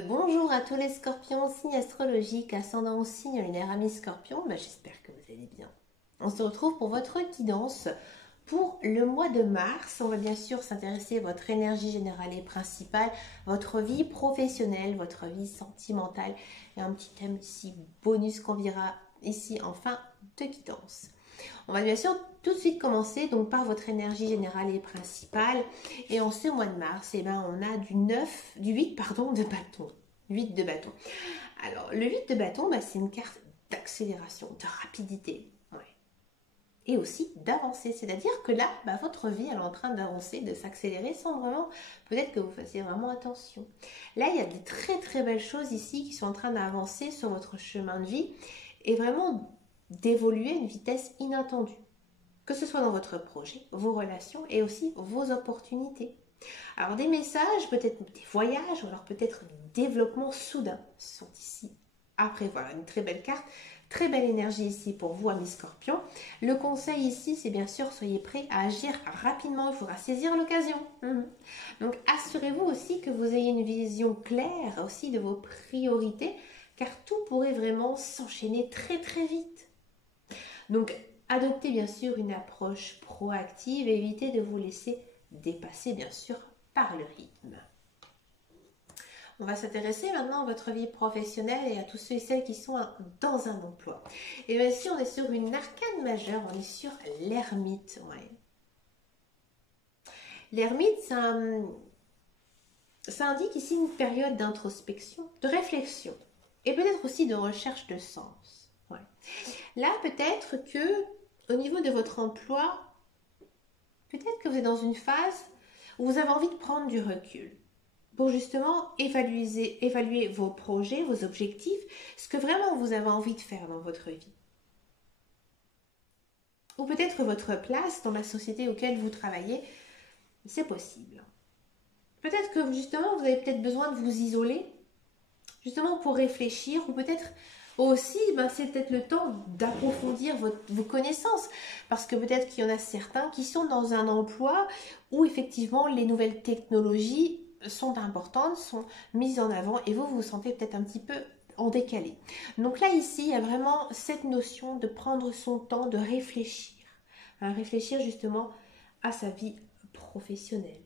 Bonjour à tous les scorpions, signe astrologique, ascendant au signe lunaire, ami scorpion, j'espère que vous allez bien. On se retrouve pour votre guidance pour le mois de mars. On va bien sûr s'intéresser à votre énergie générale et principale, votre vie professionnelle, votre vie sentimentale et un petit thème ici bonus qu'on verra ici en fin de guidance. On va bien sûr tout de suite commencer donc par votre énergie générale et principale. Et en ce mois de mars, on a du 8 de bâton. 8 de bâton. Alors, le 8 de bâton, c'est une carte d'accélération, de rapidité. Ouais. Et aussi d'avancée. C'est-à-dire que là, votre vie, elle est en train d'avancer, de s'accélérer sans vraiment, peut-être que vous fassiez vraiment attention. Là, il y a des très très belles choses ici qui sont en train d'avancer sur votre chemin de vie et vraiment d'évoluer à une vitesse inattendue. Que ce soit dans votre projet, vos relations et aussi vos opportunités. Alors des messages, peut-être des voyages ou alors peut-être des développements soudains sont ici à prévoir. Une très belle carte, très belle énergie ici pour vous, amis scorpions. Le conseil ici, c'est bien sûr, soyez prêts à agir rapidement, il faudra saisir l'occasion. Donc assurez-vous aussi que vous ayez une vision claire aussi de vos priorités, car tout pourrait vraiment s'enchaîner très très vite. Donc, adoptez bien sûr une approche proactive et évitez de vous laisser dépasser bien sûr par le rythme. On va s'intéresser maintenant à votre vie professionnelle et à tous ceux et celles qui sont dans un emploi. Et bien sûr, on est sur une arcane majeure, on est sur l'ermite. Ouais. L'ermite, ça indique ici une période d'introspection, de réflexion et peut-être aussi de recherche de sens. Ouais. Là, peut-être que au niveau de votre emploi, peut-être que vous êtes dans une phase où vous avez envie de prendre du recul pour justement évaluer vos projets, vos objectifs, ce que vraiment vous avez envie de faire dans votre vie. Ou peut-être votre place dans la société auquel vous travaillez, c'est possible. Peut-être que justement vous avez peut-être besoin de vous isoler, justement pour réfléchir, ou peut-être aussi, c'est peut-être le temps d'approfondir vos connaissances, parce que peut-être qu'il y en a certains qui sont dans un emploi où effectivement les nouvelles technologies sont importantes, sont mises en avant, et vous vous sentez peut-être un petit peu en décalé. Donc là, ici, il y a vraiment cette notion de prendre son temps, de réfléchir, réfléchir justement à sa vie professionnelle.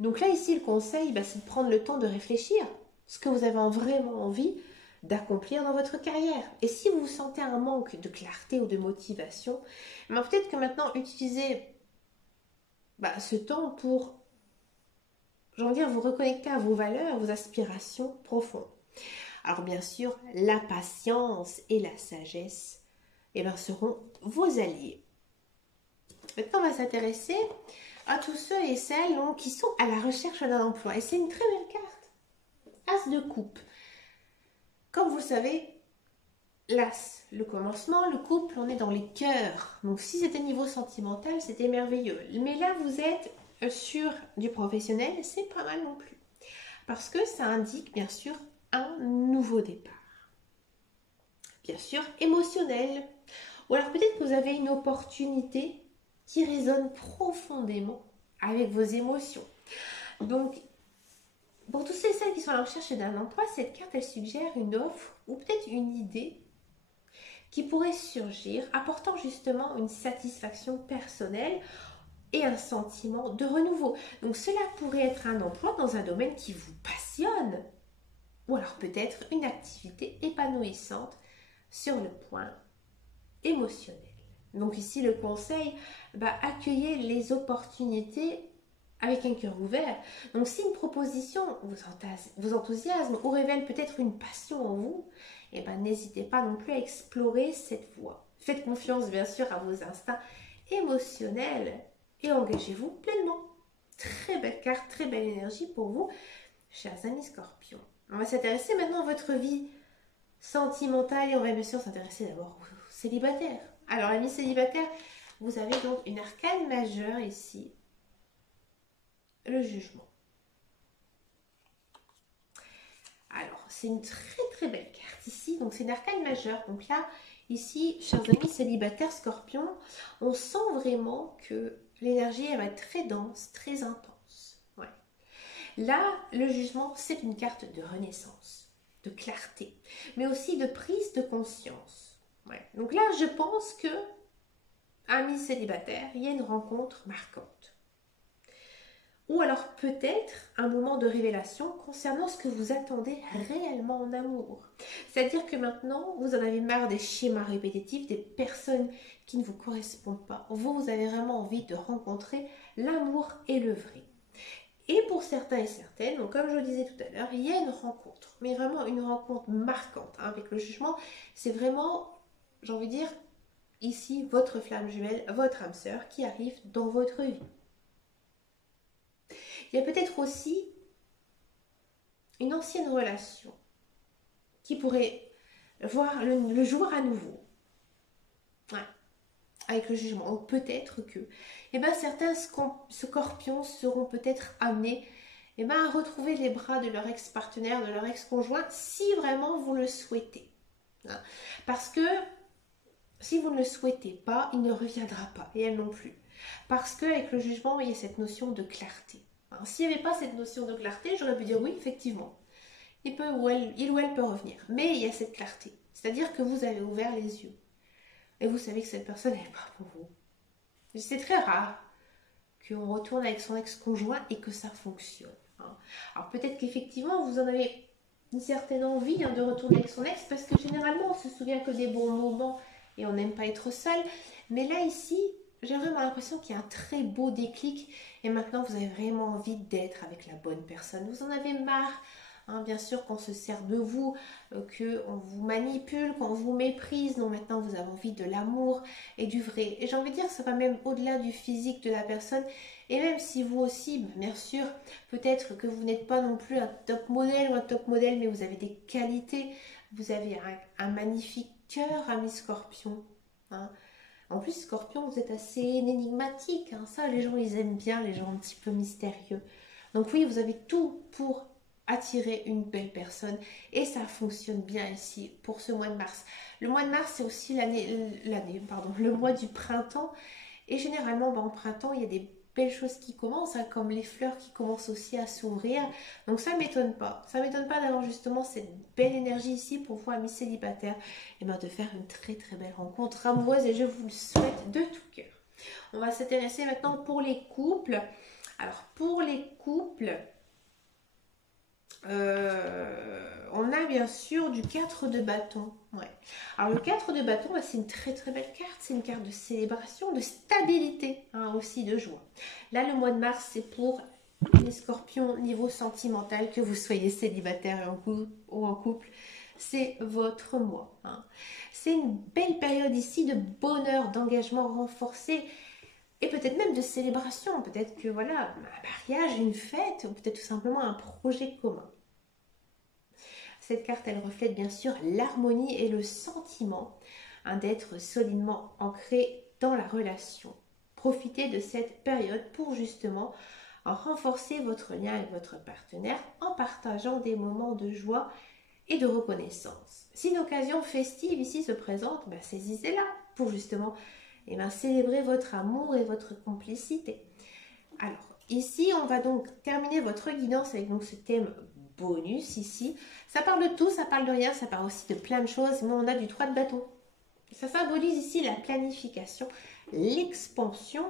Donc là, ici, le conseil, c'est de prendre le temps de réfléchir ce que vous avez vraiment envie d'accomplir dans votre carrière. Et si vous sentez un manque de clarté ou de motivation, peut-être que maintenant, utilisez ce temps pour, vous reconnecter à vos valeurs, vos aspirations profondes. Alors bien sûr, la patience et la sagesse seront vos alliés. Maintenant, on va s'intéresser à tous ceux et celles qui sont à la recherche d'un emploi. Et c'est une très belle carte. As de coupe. Comme vous le savez, l'as, le commencement, le couple, on est dans les cœurs. Donc si c'était niveau sentimental, c'était merveilleux. Mais là, vous êtes sur du professionnel, c'est pas mal non plus. Parce que ça indique bien sûr un nouveau départ. Bien sûr, émotionnel. Ou alors peut-être que vous avez une opportunité qui résonne profondément avec vos émotions. Donc, pour tous ceux et celles qui sont à la recherche d'un emploi, cette carte, elle suggère une offre ou peut-être une idée qui pourrait surgir, apportant justement une satisfaction personnelle et un sentiment de renouveau. Donc cela pourrait être un emploi dans un domaine qui vous passionne, ou alors peut-être une activité épanouissante sur le point émotionnel. Donc ici le conseil, accueillez les opportunités avec un cœur ouvert. Donc si une proposition vous enthousiasme ou révèle peut-être une passion en vous, n'hésitez pas non plus à explorer cette voie. Faites confiance bien sûr à vos instincts émotionnels et engagez-vous pleinement. Très belle carte, très belle énergie pour vous, chers amis scorpions. On va s'intéresser maintenant à votre vie sentimentale et on va bien sûr s'intéresser d'abord aux célibataires. Alors amis célibataires, vous avez donc une arcane majeure ici, le jugement. Alors, c'est une très très belle carte ici, donc c'est une arcane majeure. Donc là, ici, chers amis célibataires scorpions, on sent vraiment que l'énergie, elle va être très dense, très intense. Ouais. Là, le jugement, c'est une carte de renaissance, de clarté, mais aussi de prise de conscience. Ouais. Donc là, je pense que, amis célibataires, il y a une rencontre marquante. Ou alors peut-être un moment de révélation concernant ce que vous attendez réellement en amour. C'est-à-dire que maintenant, vous en avez marre des schémas répétitifs, des personnes qui ne vous correspondent pas. Vous avez vraiment envie de rencontrer l'amour et le vrai. Et pour certains et certaines, donc comme je le disais tout à l'heure, il y a une rencontre, mais vraiment une rencontre marquante avec le jugement. C'est vraiment, j'ai envie de dire, ici, votre flamme jumelle, votre âme sœur qui arrive dans votre vie. Il y a peut-être aussi une ancienne relation qui pourrait voir le jour à nouveau. Ouais, avec le jugement. Ou peut-être que certains scorpions seront peut-être amenés à retrouver les bras de leur ex-partenaire, de leur ex-conjoint, si vraiment vous le souhaitez. Parce que si vous ne le souhaitez pas, il ne reviendra pas, et elle non plus. Parce qu'avec le jugement, il y a cette notion de clarté. S'il n'y avait pas cette notion de clarté, j'aurais pu dire oui, effectivement, il ou elle peut revenir. Mais il y a cette clarté. C'est-à-dire que vous avez ouvert les yeux. Et vous savez que cette personne n'est pas pour vous. C'est très rare qu'on retourne avec son ex-conjoint et que ça fonctionne. Alors peut-être qu'effectivement, vous en avez une certaine envie de retourner avec son ex, parce que généralement, on se souvient que des bons moments et on n'aime pas être seul. Mais là, ici, j'ai vraiment l'impression qu'il y a un très beau déclic et maintenant, vous avez vraiment envie d'être avec la bonne personne. Vous en avez marre, bien sûr, qu'on se sert de vous, qu'on vous manipule, qu'on vous méprise. Non, maintenant, vous avez envie de l'amour et du vrai. Et j'ai envie de dire que ça va même au-delà du physique de la personne. Et même si vous aussi, bien sûr, peut-être que vous n'êtes pas non plus un top modèle ou un top modèle, mais vous avez des qualités, vous avez un magnifique cœur, ami Scorpion. En plus, Scorpion, vous êtes assez énigmatique. Ça, les gens, ils aiment bien, les gens un petit peu mystérieux. Donc oui, vous avez tout pour attirer une belle personne et ça fonctionne bien ici pour ce mois de mars. Le mois de mars, c'est aussi le mois du printemps. Et généralement, en printemps, il y a des belles choses qui commencent, comme les fleurs qui commencent aussi à s'ouvrir. Donc ça ne m'étonne pas. Ça ne m'étonne pas d'avoir justement cette belle énergie ici pour vous, amis célibataires, de faire une très très belle rencontre amoureuse et je vous le souhaite de tout cœur. On va s'intéresser maintenant pour les couples. Alors pour les couples, on a bien sûr du 4 de bâton. Ouais. Alors le 4 de bâton, c'est une très très belle carte. C'est une carte de célébration, de stabilité, aussi de joie. Là, le mois de mars, c'est pour les scorpions niveau sentimental, que vous soyez célibataire ou en couple. C'est votre mois. C'est une belle période ici de bonheur, d'engagement renforcé. Et peut-être même de célébration, peut-être que voilà, un mariage, une fête, ou peut-être tout simplement un projet commun. Cette carte, elle reflète bien sûr l'harmonie et le sentiment d'être solidement ancré dans la relation. Profitez de cette période pour justement renforcer votre lien avec votre partenaire en partageant des moments de joie et de reconnaissance. Si une occasion festive ici se présente, saisissez-la pour justement célébrer votre amour et votre complicité. Alors, ici, on va donc terminer votre guidance avec ce thème bonus ici. Ça parle de tout, ça parle de rien, ça parle aussi de plein de choses. Mais on a du 3 de bâton. Ça symbolise ici la planification, l'expansion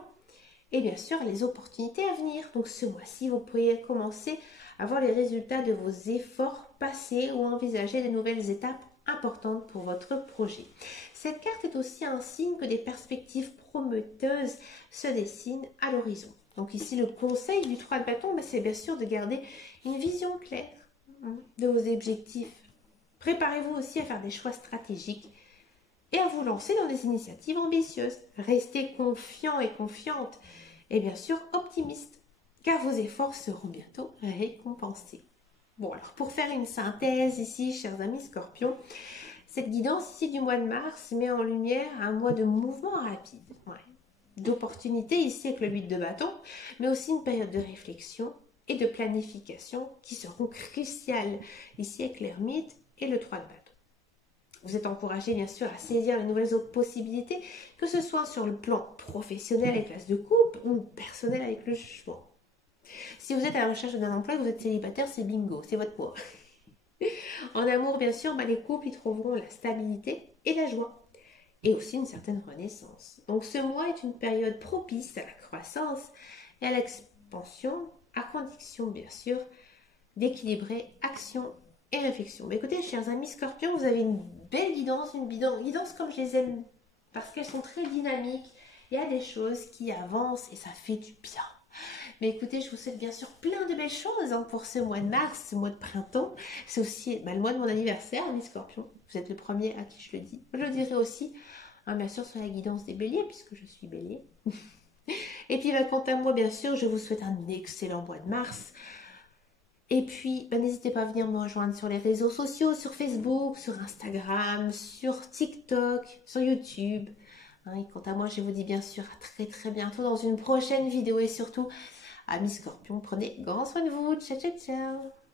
et bien sûr les opportunités à venir. Donc ce mois-ci, vous pourriez commencer à voir les résultats de vos efforts passés ou envisager de nouvelles étapes importante pour votre projet. Cette carte est aussi un signe que des perspectives prometteuses se dessinent à l'horizon. Donc ici, le conseil du 3 de bâton, c'est bien sûr de garder une vision claire de vos objectifs. Préparez-vous aussi à faire des choix stratégiques et à vous lancer dans des initiatives ambitieuses. Restez confiant et confiante et bien sûr optimiste, car vos efforts seront bientôt récompensés. Bon, alors pour faire une synthèse ici, chers amis Scorpions, cette guidance ici du mois de mars met en lumière un mois de mouvement rapide, d'opportunités ici avec le 8 de bâton, mais aussi une période de réflexion et de planification qui seront cruciales ici avec l'ermite et le 3 de bâton. Vous êtes encouragé bien sûr à saisir les nouvelles possibilités, que ce soit sur le plan professionnel avec l'as de coupe ou personnel avec le jugement. Si vous êtes à la recherche d'un emploi et que vous êtes célibataire, c'est bingo, c'est votre mois. En amour, bien sûr, les couples y trouveront la stabilité et la joie. Et aussi une certaine renaissance. Donc ce mois est une période propice à la croissance et à l'expansion, à condition bien sûr d'équilibrer action et réflexion. Mais écoutez, chers amis Scorpions, vous avez une belle guidance, une guidance comme je les aime, parce qu'elles sont très dynamiques. Il y a des choses qui avancent et ça fait du bien. Mais écoutez, je vous souhaite bien sûr plein de belles choses pour ce mois de mars, ce mois de printemps. C'est aussi le mois de mon anniversaire, mes Scorpions. Vous êtes le premier à qui je le dis. Je le dirai aussi, bien sûr, sur la guidance des béliers, puisque je suis bélier. Et puis, quant à moi, bien sûr, je vous souhaite un excellent mois de mars. Et puis, n'hésitez pas à venir me rejoindre sur les réseaux sociaux, sur Facebook, sur Instagram, sur TikTok, sur YouTube. Et quant à moi, je vous dis bien sûr à très très bientôt dans une prochaine vidéo. Et surtout, amis Scorpions, prenez grand soin de vous. Ciao, ciao, ciao.